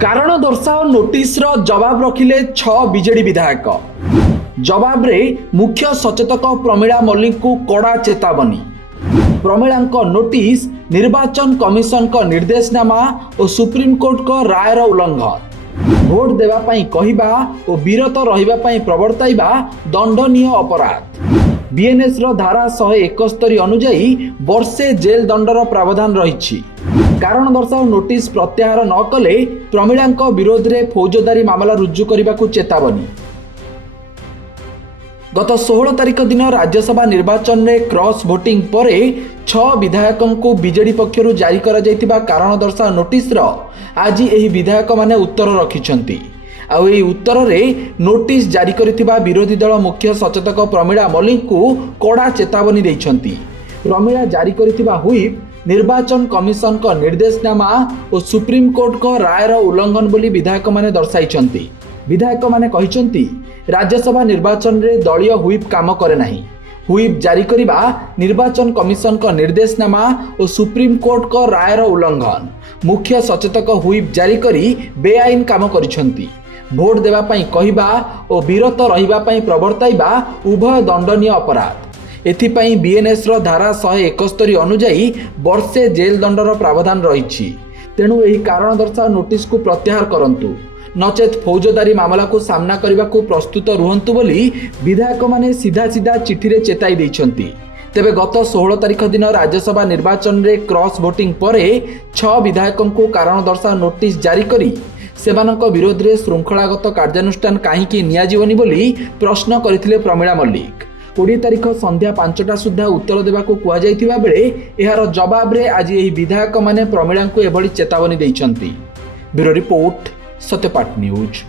कारण दर्शाओ नोटिस जवाब रखिले 6 बीजेडी विधायक। जवाब रे मुख्य सचेतक प्रमीला मल्लिक को कड़ा चेतावनी। प्रमीला नोटिस निर्वाचन कमिशन का निर्देशनामा और सुप्रीमकोर्ट का रायर उल्लंघन। भोट देवाई कहवा और विरत रही प्रवर्ताइबा दंडनीय अपराध। बीएनएस धारा 171 अनुजाई वर्षे जेल दंडर प्रावधान रही। कारण दर्शाओ नोटिस प्रत्याहार न कले प्रमीला विरोध में फौजदारी मामला रुजु करने को चेतावनी। गत 16 तारिख दिन राज्यसभा निर्वाचन में क्रॉस वोटिंग पर 6 विधायकों को बीजेडी पक्षर जारी करा जायतिबा कारण दर्शाओ नोटिस आज यही विधायक माने उत्तर रखिछंती। आउ एही उत्तर रे नोटिस जारी करिथिबा विरोधी दल मुख्य सचेतक प्रमीला मल्लिक को कड़ा चेतावनी दैछंती। प्रमीला जारी करिथिबा हुइप निर्वाचन कमिशन का निर्देशनामा और सुप्रीमकोर्ट का रायर उल्लंघन बोली विधायक माने दर्शाइछंती। विधायक माने कहिछंती राज्यसभा निर्वाचन रे दलीय हुइप काम करे नाही। हुइप जारी करिबा निर्वाचन कमिशन का निर्देशनामा और सुप्रीमकोर्ट का रायर उल्लंघन। मुख्य सचेतक हुइप जारी करी बेआईन काम करिछंती। भोट देवा पई कहवा और विरत रहिबा पई प्रवर्ताइबा उभय दंडनीय अपराध। एथिपाई बीएनएस धारा 171 अनुजाई वर्षे जेल दंडर प्रावधान रही। तेणु यही कारण दर्शाओ नोटिस को प्रत्याहार करंतु, नचेत फौजदारी मामला को सामना करने को प्रस्तुत रुहंतु बोली विधायक माने सीधा सीधा चिठी रे चेताई दैछंती। तेबे गत 16 तारिख दिन राज्यसभा निर्वाचन रे क्रॉस वोटिंग पर 6 विधायकों को कारण दर्शाओ नोटिस जारी करी सेमानक विरोध में श्रृंखलागत कार्यानुष्ठान कहीं नियाजिबनी बोली प्रश्न करथिले प्रमीला मल्लिक। 20 तारिख संध्या 5टा सुधा उत्तर देवा को कुआ जायतिबा बेले एहार जवाब रे आज यही विधायक माने प्रमीला को एभली चेतावनी दैछंती। Bureau report, Satyapath news.